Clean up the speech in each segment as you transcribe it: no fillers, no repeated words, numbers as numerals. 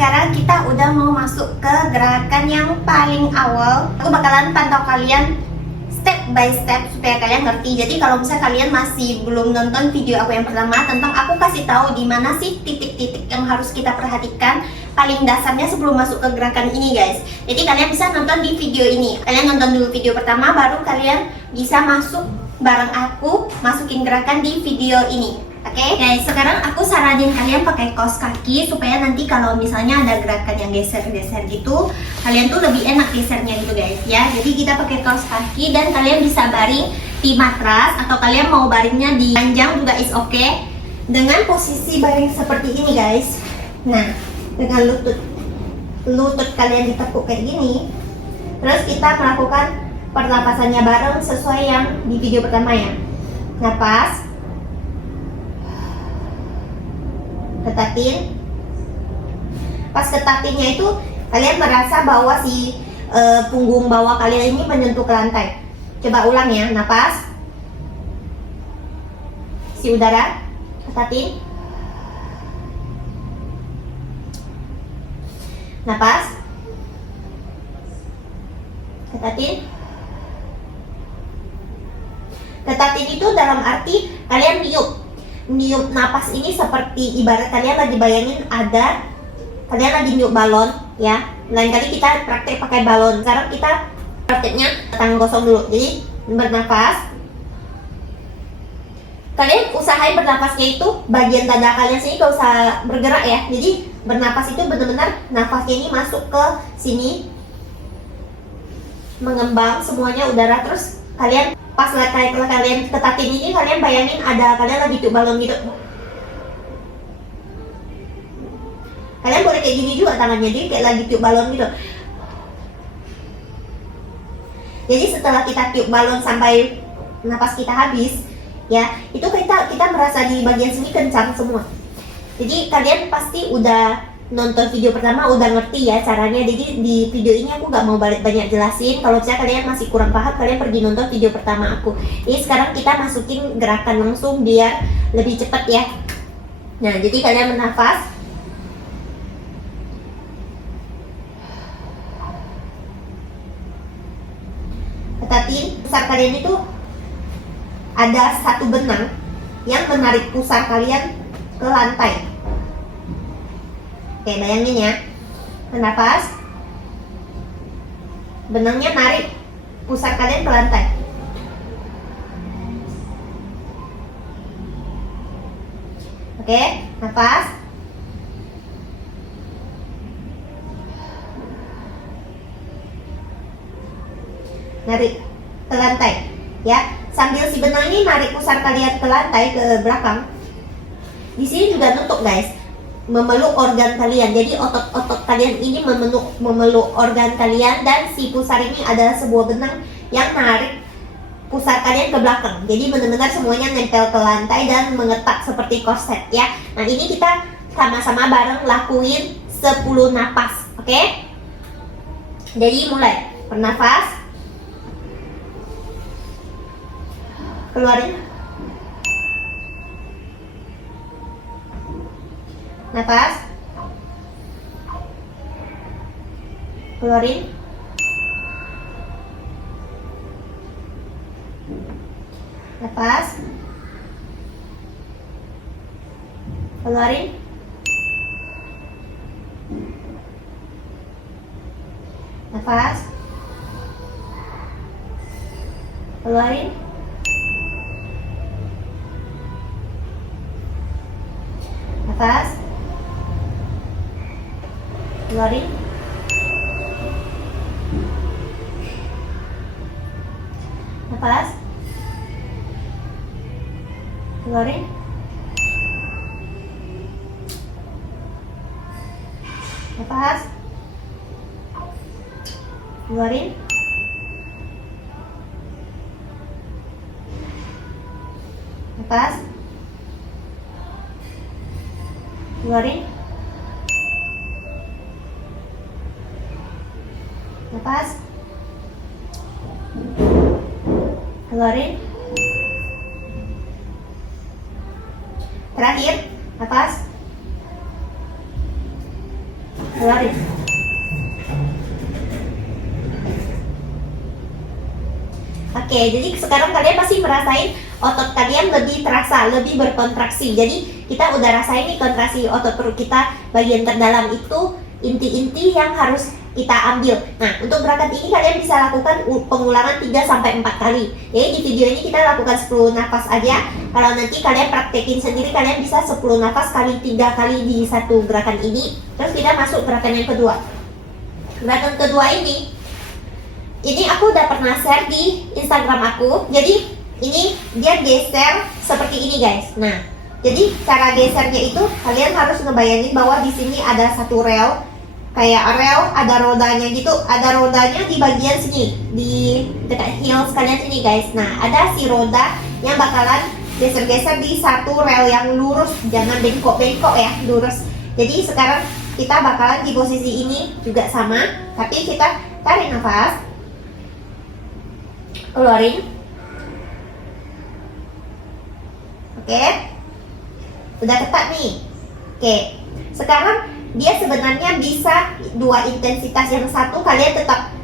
sekarang kita udah mau masuk ke gerakan yang paling awal. Aku bakalan pantau kalian step by step supaya kalian ngerti. Jadi kalau misalnya kalian masih belum nonton video aku yang pertama tentang aku kasih tahu di mana sih titik-titik yang harus kita perhatikan paling dasarnya sebelum masuk ke gerakan ini, guys. Jadi kalian bisa nonton di video ini. Kalian nonton dulu video pertama, baru kalian bisa masuk bareng aku masukin gerakan di video ini. Oke, guys, sekarang aku saranin kalian pakai kaos kaki supaya nanti kalau misalnya ada gerakan yang geser-geser gitu, kalian tuh lebih enak gesernya gitu, guys, ya. Jadi kita pakai kaos kaki dan kalian bisa baring di matras atau kalian mau baringnya di ranjang juga is oke. Dengan posisi baring seperti ini, guys. Nah, dengan lutut kalian ditekuk kayak gini. Terus kita melakukan pernapasannya bareng sesuai yang di video pertama ya. Napas, ketatin. Pas ketatinnya itu kalian merasa bahwa si punggung bawah kalian ini menyentuh ke lantai. Coba ulang ya, napas, isi udara, ketatin, napas, ketatin. Ketatin itu dalam arti kalian niup napas ini seperti ibarat kalian lagi bayangin kalian lagi niup balon ya. Lain kali kita praktek pakai balon. Sekarang kita prakteknya tangan kosong dulu. Jadi bernapas. Kalian usahain bernapasnya itu bagian dada kalian sini gak usah bergerak ya. Jadi bernapas itu benar-benar nafasnya ini masuk ke sini, mengembang semuanya udara. Terus kalian pas kalau kalian ketatin ini, kalian bayangin kalian lagi tiup balon gitu. Kalian boleh kayak gini juga tangannya, jadi kayak lagi tiup balon gitu. Jadi setelah kita tiup balon sampai napas kita habis ya, itu kita merasa di bagian sini kencang semua. Jadi kalian pasti udah nonton video pertama, udah ngerti ya caranya. Jadi di video ini aku gak mau banyak jelasin. Kalau misalnya kalian masih kurang paham, kalian pergi nonton video pertama aku. Jadi sekarang kita masukin gerakan langsung biar lebih cepat ya. Nah, jadi kalian bernafas, ketatin. Pusar kalian itu ada satu benang yang menarik pusar kalian ke lantai. Oke, bayangin ya. Bernafas, benangnya narik pusar kalian ke lantai. Oke, nafas. Narik ke lantai ya. Sambil si benang ini narik pusar kalian ke lantai, ke belakang. Di sini juga nutup, guys, memeluk organ kalian. Jadi otot-otot kalian ini memeluk organ kalian, dan si pusar ini adalah sebuah benang yang narik pusar kalian ke belakang. Jadi benar-benar semuanya nempel ke lantai dan mengetak seperti korset ya. Nah, ini kita sama-sama bareng lakuin 10 napas, oke? Jadi mulai, bernafas, keluarin, nafas, keluarin, nafas, keluarin, nafas, keluarin, nafas, keluarin, nafas, keluarin, nafas, keluarin, nafas, keluarin, nafas, keluarin, terakhir nafas, keluarin. Oke, jadi sekarang kalian pasti merasain otot kalian lebih terasa, lebih berkontraksi. Jadi kita udah rasain nih kontraksi otot perut kita bagian terdalam itu inti-inti yang harus kita ambil. Nah, untuk gerakan ini kalian bisa lakukan pengulangan 3-4 kali. Jadi di video ini kita lakukan 10 nafas aja. Kalau nanti kalian praktekin sendiri, kalian bisa 10 nafas kali 3 kali di satu gerakan ini. Terus kita masuk gerakan yang kedua. Gerakan kedua ini aku udah pernah share di Instagram aku. Jadi ini dia geser seperti ini guys. Nah, jadi cara gesernya itu kalian harus ngebayangin bahwa di sini ada satu rel, kayak rel ada rodanya gitu. Ada rodanya di bagian sini, di dekat heels kalian sini guys. Nah, ada si roda yang bakalan geser-geser di satu rel yang lurus, jangan bengkok-bengkok ya, lurus. Jadi sekarang kita bakalan di posisi ini juga sama, tapi kita tarik nafas, keluarin. Oke, udah ketat nih. Oke, sekarang dia sebenarnya bisa dua intensitas. Yang satu kalian tetap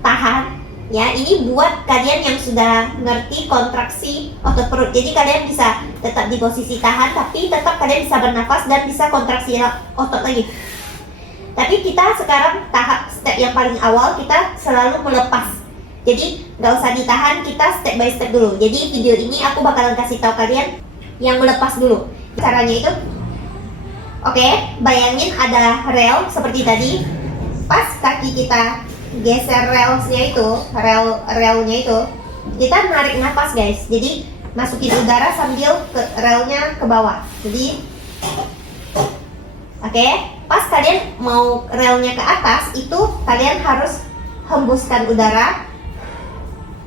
tahan ya, ini buat kalian yang sudah ngerti kontraksi otot perut. Jadi kalian bisa tetap di posisi tahan, tapi tetap kalian bisa bernafas dan bisa kontraksi otot lagi. Tapi kita sekarang tahap step yang paling awal, kita selalu melepas. Jadi nggak usah ditahan, kita step by step dulu. Jadi video ini aku bakalan kasih tahu kalian yang melepas dulu. Caranya itu, oke, bayangin ada rel seperti tadi. Pas kaki kita geser relnya itu, relnya itu, kita narik nafas guys. Jadi masukin udara sambil relnya ke bawah. Jadi oke, pas kalian mau relnya ke atas, itu kalian harus hembuskan udara.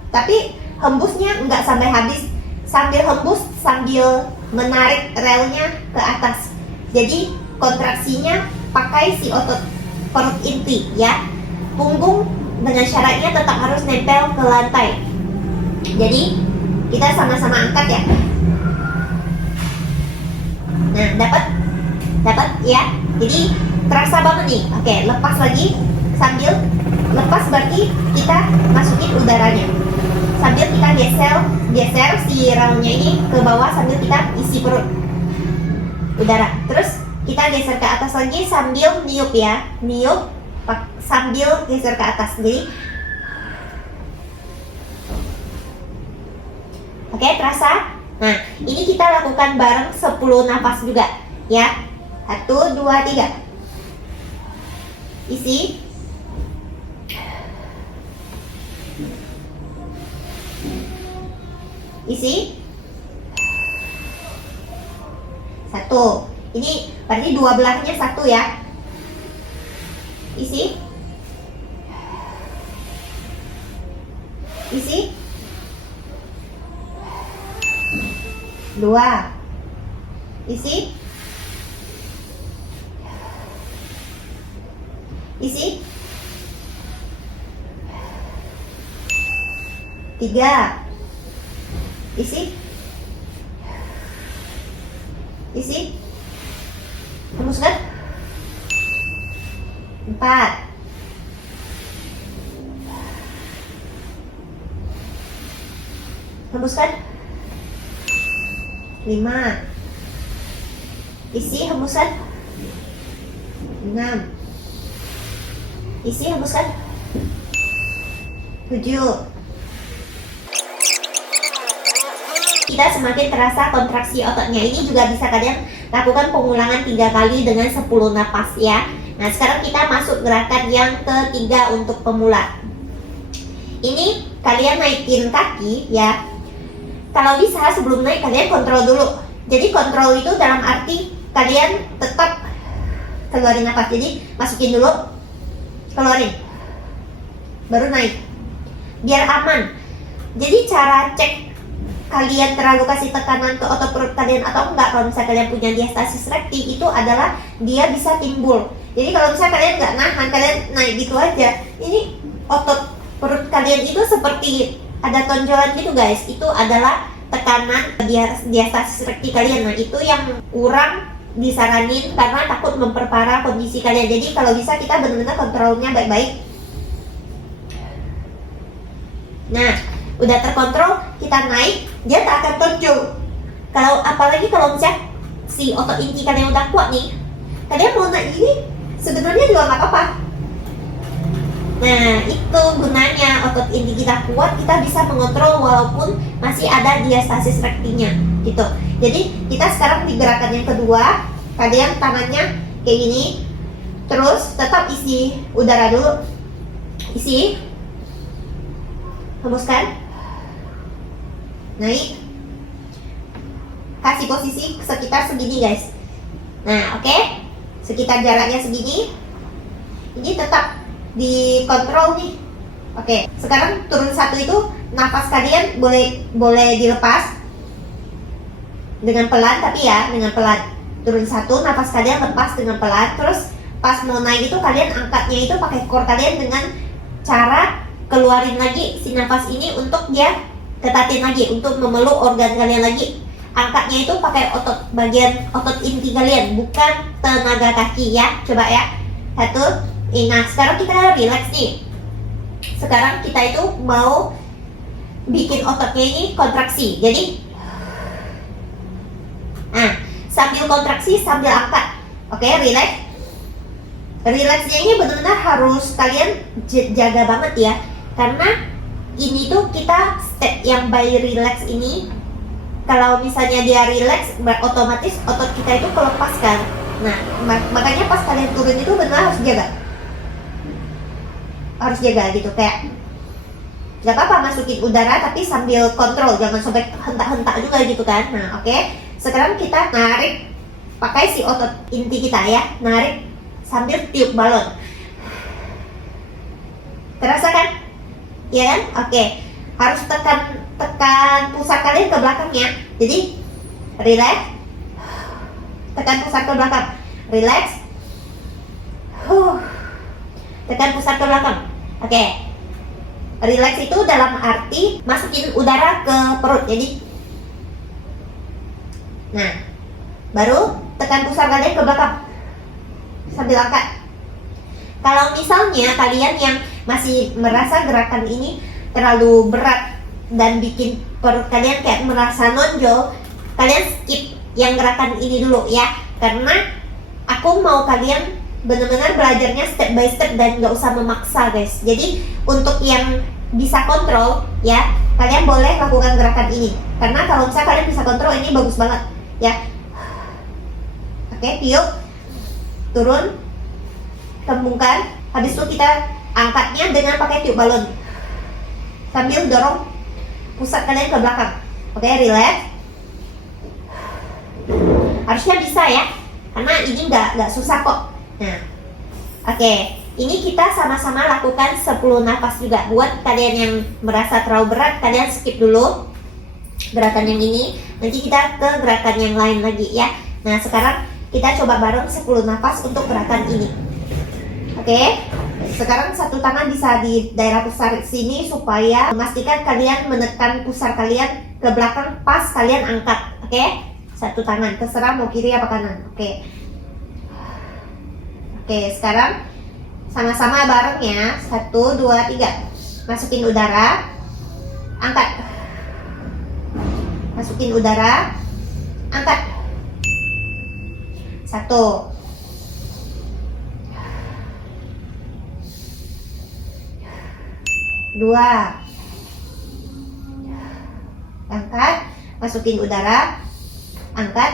Tapi hembusnya nggak sampai habis, sambil hembus sambil menarik relnya ke atas. Jadi kontraksinya pakai si otot perut inti ya. Punggung dengan syaratnya tetap harus nempel ke lantai. Jadi kita sama-sama angkat ya. Nah, dapat ya. Jadi terasa banget nih. Oke, lepas lagi. Sambil lepas berarti kita masukin udaranya. Sambil kita geser si relnya ini ke bawah sambil kita isi perut udara. Terus kita geser ke atas lagi sambil niup ya, niup sambil geser ke atas. Jadi oke, terasa? Nah, ini kita lakukan bareng 10 nafas juga ya. 1, 2, 3. Isi. Isi. 1. Ini berarti dua belahnya 1 ya. Isi. Isi. 2. Isi. Isi. 3. Isi. Isi. Hembuskan. 4. Hembuskan. 5. Isi, hembuskan. 6. Isi, hembuskan. 7. Kita semakin terasa kontraksi ototnya. Ini juga bisa kalian lakukan pengulangan 3 kali dengan 10 napas ya. Nah, sekarang kita masuk gerakan yang ketiga untuk pemula. Ini kalian naikin kaki ya. Kalau bisa sebelum naik kalian kontrol dulu. Jadi kontrol itu dalam arti kalian tetap keluarin nafas. Jadi masukin dulu, keluarin, baru naik, biar aman. Jadi cara cek kalian terlalu kasih tekanan ke otot perut kalian atau enggak, kalau misalnya kalian punya diastasis rekti, itu adalah dia bisa timbul. Jadi kalau misalnya kalian nggak nahan, kalian naik gitu aja, ini otot perut kalian itu seperti ada tonjolan gitu guys. Itu adalah tekanan diastasis rekti kalian. Nah, itu yang kurang disaranin karena takut memperparah kondisi kalian. Jadi kalau bisa kita benar-benar kontrolnya baik-baik. Nah, udah terkontrol, kita naik, dia tak akan tonjol. Apalagi kalau misalnya si otot inti kalian udah kuat nih, kalian mau naik gini sebenarnya juga nggak apa-apa. Nah, itu gunanya otot inti kita kuat, kita bisa mengontrol walaupun masih ada diastasis rektinya gitu. Jadi kita sekarang di gerakan yang kedua, kalian tangannya kayak gini, terus tetap isi udara dulu, isi, hembuskan, naik, kasih posisi sekitar segini guys. Nah, oke. Sekitar jaraknya segini. Ini tetap dikontrol nih. Oke, sekarang turun satu itu nafas kalian boleh dilepas dengan pelan, tapi ya dengan pelan. Turun satu, nafas kalian lepas dengan pelan. Terus pas mau naik itu kalian angkatnya itu pakai core kalian dengan cara keluarin lagi si nafas ini untuk dia ketatin lagi, untuk memeluk organ kalian lagi. Angkatnya itu pakai otot inti kalian, bukan tenaga kaki ya. Coba ya. Satu. Nah, sekarang kita relax nih. Sekarang kita itu mau bikin ototnya ini kontraksi. Jadi, nah, sambil kontraksi sambil angkat. Oke, relax. Relaxnya ini benar-benar harus kalian jaga banget ya. Karena ini tuh kita step yang by relax ini, kalau misalnya dia relax, otomatis otot kita itu kelepaskan. Nah, makanya pas kalian turun itu benar harus jaga gitu, kayak gak apa-apa masukin udara tapi sambil kontrol, jangan sampai hentak-hentak juga gitu kan. Nah, oke. Sekarang kita narik pakai si otot inti kita ya, narik sambil tiup balon. Terasa kan? Iya kan? Oke. Harus tekan pusat kalian ke belakangnya. Jadi relax, tekan pusat ke belakang, relax, tekan pusat ke belakang. Oke. Relax itu dalam arti masukin udara ke perut. Jadi, nah, baru tekan pusat kalian ke belakang sambil angkat. Kalau misalnya kalian yang masih merasa gerakan ini terlalu berat dan bikin perut kalian kayak merasa nonjol, kalian skip yang gerakan ini dulu ya, karena aku mau kalian benar-benar belajarnya step by step dan gak usah memaksa guys. Jadi untuk yang bisa kontrol ya, kalian boleh lakukan gerakan ini, karena kalau misalnya kalian bisa kontrol ini bagus banget ya. Oke, tiup, turun, kembungkan. Habis itu kita angkatnya dengan pakai tiup balon sambil dorong pusat kalian ke belakang. Oke, relax. Harusnya bisa ya, karena ini nggak susah kok. Nah, oke, ini kita sama-sama lakukan 10 nafas juga. Buat kalian yang merasa terlalu berat, kalian skip dulu gerakan yang ini. Nanti kita ke gerakan yang lain lagi ya. Nah, sekarang kita coba bareng 10 nafas untuk gerakan ini. Oke, sekarang satu tangan bisa di daerah pusar sini supaya memastikan kalian menekan pusar kalian ke belakang pas kalian angkat. Oke, satu tangan, terserah mau kiri apa kanan. Oke, sekarang sama-sama bareng ya. 1, 2, 3. Masukin udara, angkat. Masukin udara, angkat. 1, 2, angkat, masukin udara, angkat.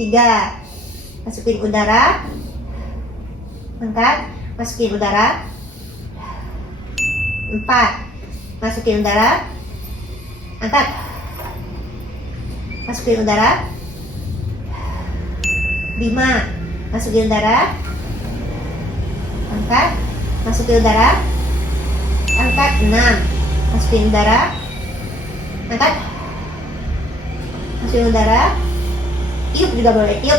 3, masukin udara, angkat, masukin udara. 4, masukin udara, angkat, masukin udara. 5, masukin udara, angkat, masukin udara, angkat. 6, masukin udara, angkat, masukin udara. Tiup juga boleh, tiup.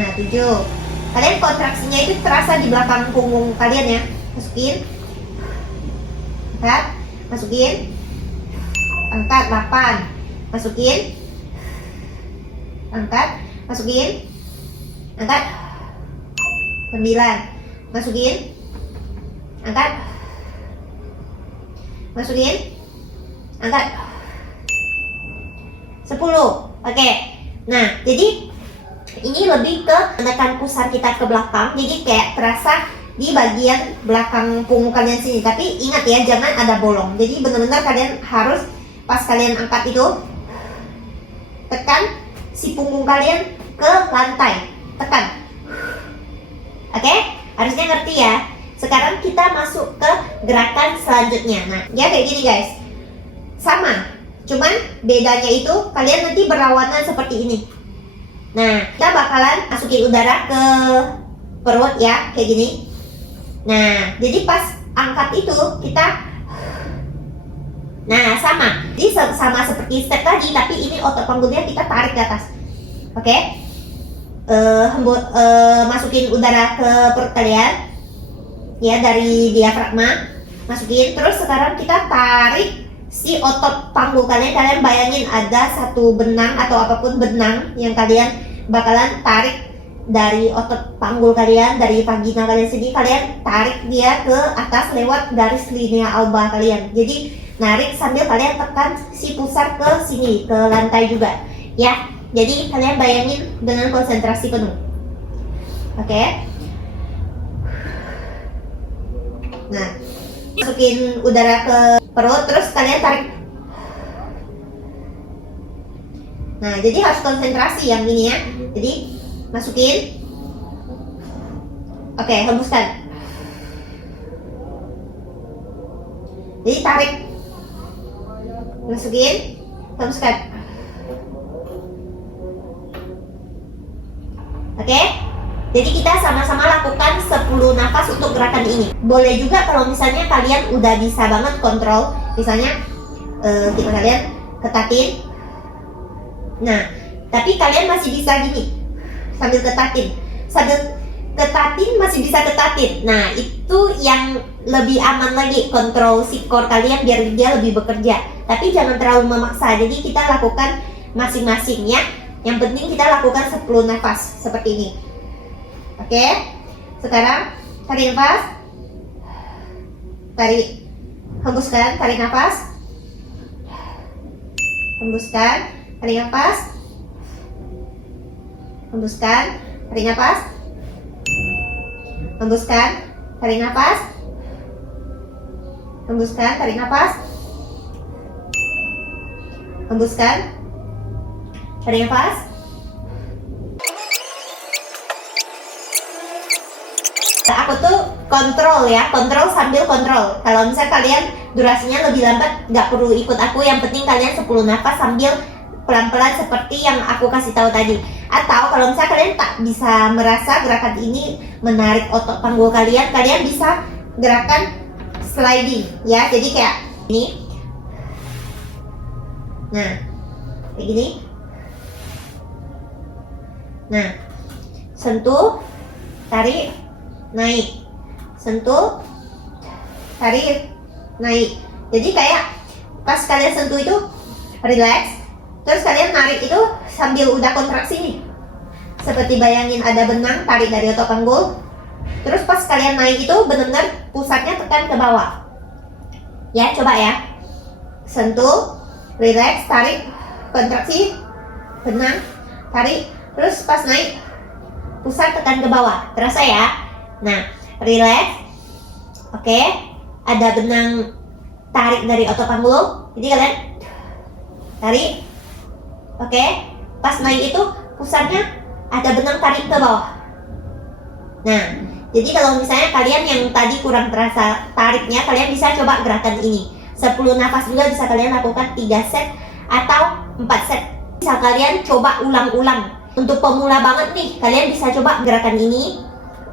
Nah, 7. Kalian kontraksinya itu terasa di belakang punggung kalian ya. Masukin, angkat, masukin, angkat. 8, masukin, angkat, Masukin. Angkat. 9. Masukin. Angkat. Masukin. Angkat. 10. Oke. Nah, jadi ini lebih ke menekan pusar kita ke belakang. Jadi kayak terasa di bagian belakang punggung kalian sini. Tapi ingat ya, jangan ada bolong. Jadi benar-benar kalian harus pas kalian angkat itu tekan si punggung kalian ke lantai. Tekan. Oke? Harusnya ngerti ya. Sekarang kita masuk ke gerakan selanjutnya. Nah, ya kayak gini guys. Sama. Cuman bedanya itu kalian nanti berlawanan seperti ini. Nah, kita bakalan masukin udara ke perut ya, kayak gini. Nah, jadi pas angkat itu kita, nah sama. Jadi sama seperti step tadi, tapi ini otot panggulnya kita tarik ke atas. Oke? Masukin udara ke perut kalian, ya dari diafragma. Masukin. Terus sekarang kita tarik si otot panggul kalian. Kalian bayangin ada satu benang atau apapun benang yang kalian bakalan tarik dari otot panggul kalian, dari vagina kalian sendiri. Kalian tarik dia ke atas lewat garis linea alba kalian. Jadi narik sambil kalian tekan si pusar ke sini, ke lantai juga ya. Jadi kalian bayangin dengan konsentrasi penuh. Oke. Nah, masukin udara ke perut, terus kalian tarik. Nah, jadi harus konsentrasi yang ini ya. Jadi masukin. Oke, hembuskan. Jadi tarik. Masukin, hembuskan. Oke? Jadi kita sama-sama lakukan 10 nafas untuk gerakan ini. Boleh juga kalau misalnya kalian udah bisa banget kontrol, misalnya kita kalian ketatin. Nah, tapi kalian masih bisa gini, sambil ketatin. Sambil ketatin masih bisa ketatin. Nah, itu yang lebih aman lagi, kontrol si core kalian biar dia lebih bekerja. Tapi jangan terlalu memaksa. Jadi kita lakukan masing-masing ya. Yang penting kita lakukan 10 nafas seperti ini. Oke, sekarang tarik nafas, tarik, hembuskan, tarik nafas, hembuskan, tarik nafas, hembuskan, tarik nafas, hembuskan, tarik nafas, hembuskan, tarik nafas, hembuskan, tarik nafas. Aku tuh kontrol ya, kontrol sambil kontrol. Kalau misalnya kalian durasinya lebih lambat, nggak perlu ikut aku. Yang penting kalian 10 nafas sambil pelan-pelan seperti yang aku kasih tahu tadi. Atau kalau misalnya kalian tak bisa merasa gerakan ini menarik otot panggul kalian, kalian bisa gerakan sliding ya. Jadi kayak ini. Nah, kayak gini. Nah, sentuh, tarik, naik, sentuh, tarik, naik. Jadi kayak pas kalian sentuh itu relax, terus kalian narik itu sambil udah kontraksi nih. Seperti bayangin ada benang, tarik dari otot panggul. Terus pas kalian naik itu benar-benar pusatnya tekan ke bawah. Ya, coba ya. Sentuh, relax, tarik, kontraksi, benang, tarik. Terus pas naik pusat tekan ke bawah. Terasa ya? Nah, relax. Oke. Ada benang tarik dari otot panggul. Jadi kalian tarik. Oke. Pas naik itu pusatnya ada benang tarik ke bawah. Nah, jadi kalau misalnya kalian yang tadi kurang terasa tariknya, kalian bisa coba gerakan ini. 10 nafas juga bisa kalian lakukan 3 set atau 4 set. Bisa kalian coba ulang-ulang. Untuk pemula banget nih, kalian bisa coba gerakan ini.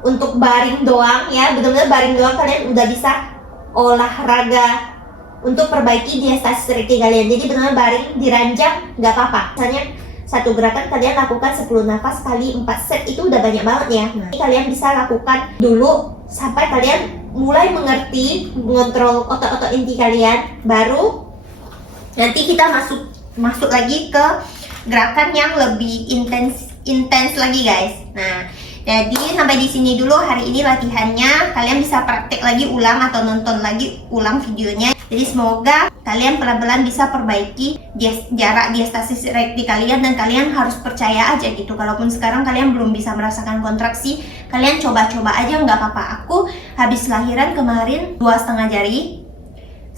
Untuk baring doang ya, benar-benar baring doang kalian udah bisa olahraga untuk perbaiki diastase stretching kalian. Jadi benar-benar baring diranjang nggak apa-apa. Misalnya satu gerakan kalian lakukan 10 nafas kali 4 set, itu udah banyak banget ya. Nah, kalian bisa lakukan dulu sampai kalian mulai mengerti mengontrol otot-otot inti kalian. Baru nanti kita masuk lagi ke gerakan yang lebih intens lagi guys. Nah, jadi sampai di sini dulu hari ini latihannya. Kalian bisa praktek lagi ulang atau nonton lagi ulang videonya. Jadi semoga kalian pelan-pelan bisa perbaiki jarak diastasis rekti kalian, dan kalian harus percaya aja gitu. Kalaupun sekarang kalian belum bisa merasakan kontraksi, kalian coba-coba aja, nggak apa-apa. Aku habis lahiran kemarin 2,5 jari,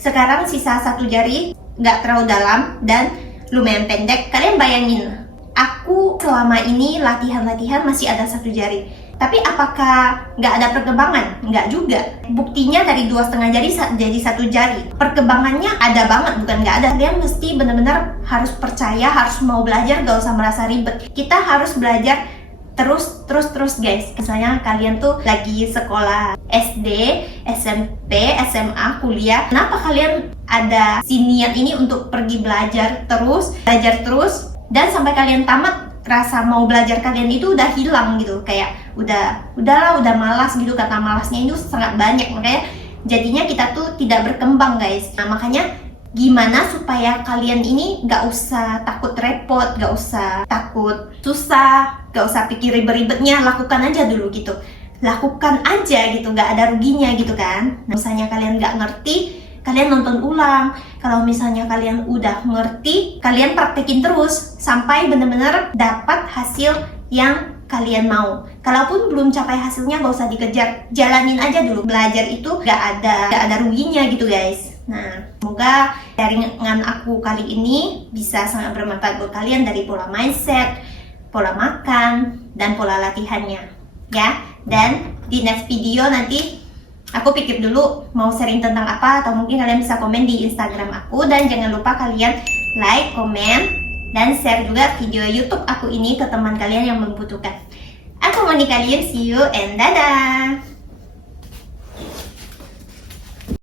sekarang sisa 1 jari, nggak terlalu dalam dan lumayan pendek. Kalian bayangin, aku selama ini latihan-latihan masih ada 1 jari. Tapi apakah nggak ada perkembangan? Nggak juga. Buktinya dari 2,5 jari jadi 1 jari. Perkembangannya ada banget, bukan nggak ada. Kalian mesti benar-benar harus percaya, harus mau belajar, nggak usah merasa ribet. Kita harus belajar terus guys. Misalnya kalian tuh lagi sekolah SD, SMP, SMA, kuliah. Kenapa kalian ada si niat ini untuk pergi belajar terus, dan sampai kalian tamat, rasa mau belajar kalian itu udah hilang gitu. Kayak udah malas gitu. Kata malasnya itu sangat banyak, makanya jadinya kita tuh tidak berkembang guys. Nah, makanya gimana supaya kalian ini gak usah takut repot, gak usah takut susah, gak usah pikir ribet-ribetnya, lakukan aja dulu gitu. Lakukan aja gitu, gak ada ruginya gitu kan. Nah, misalnya kalian gak ngerti, kalian nonton ulang. Kalau misalnya kalian udah ngerti, kalian praktekin terus sampai benar-benar dapat hasil yang kalian mau. Kalaupun belum capai hasilnya, gak usah dikejar, jalanin aja dulu. Belajar itu gak ada ruginya gitu guys. Nah, semoga jaringan aku kali ini bisa sangat bermanfaat buat kalian, dari pola mindset, pola makan, dan pola latihannya ya. Dan di next video nanti aku pikir dulu mau sharing tentang apa, atau mungkin kalian bisa komen di Instagram aku. Dan jangan lupa kalian like, komen, dan share juga video YouTube aku ini ke teman kalian yang membutuhkan. Aku Monica Lin, see you and dadah!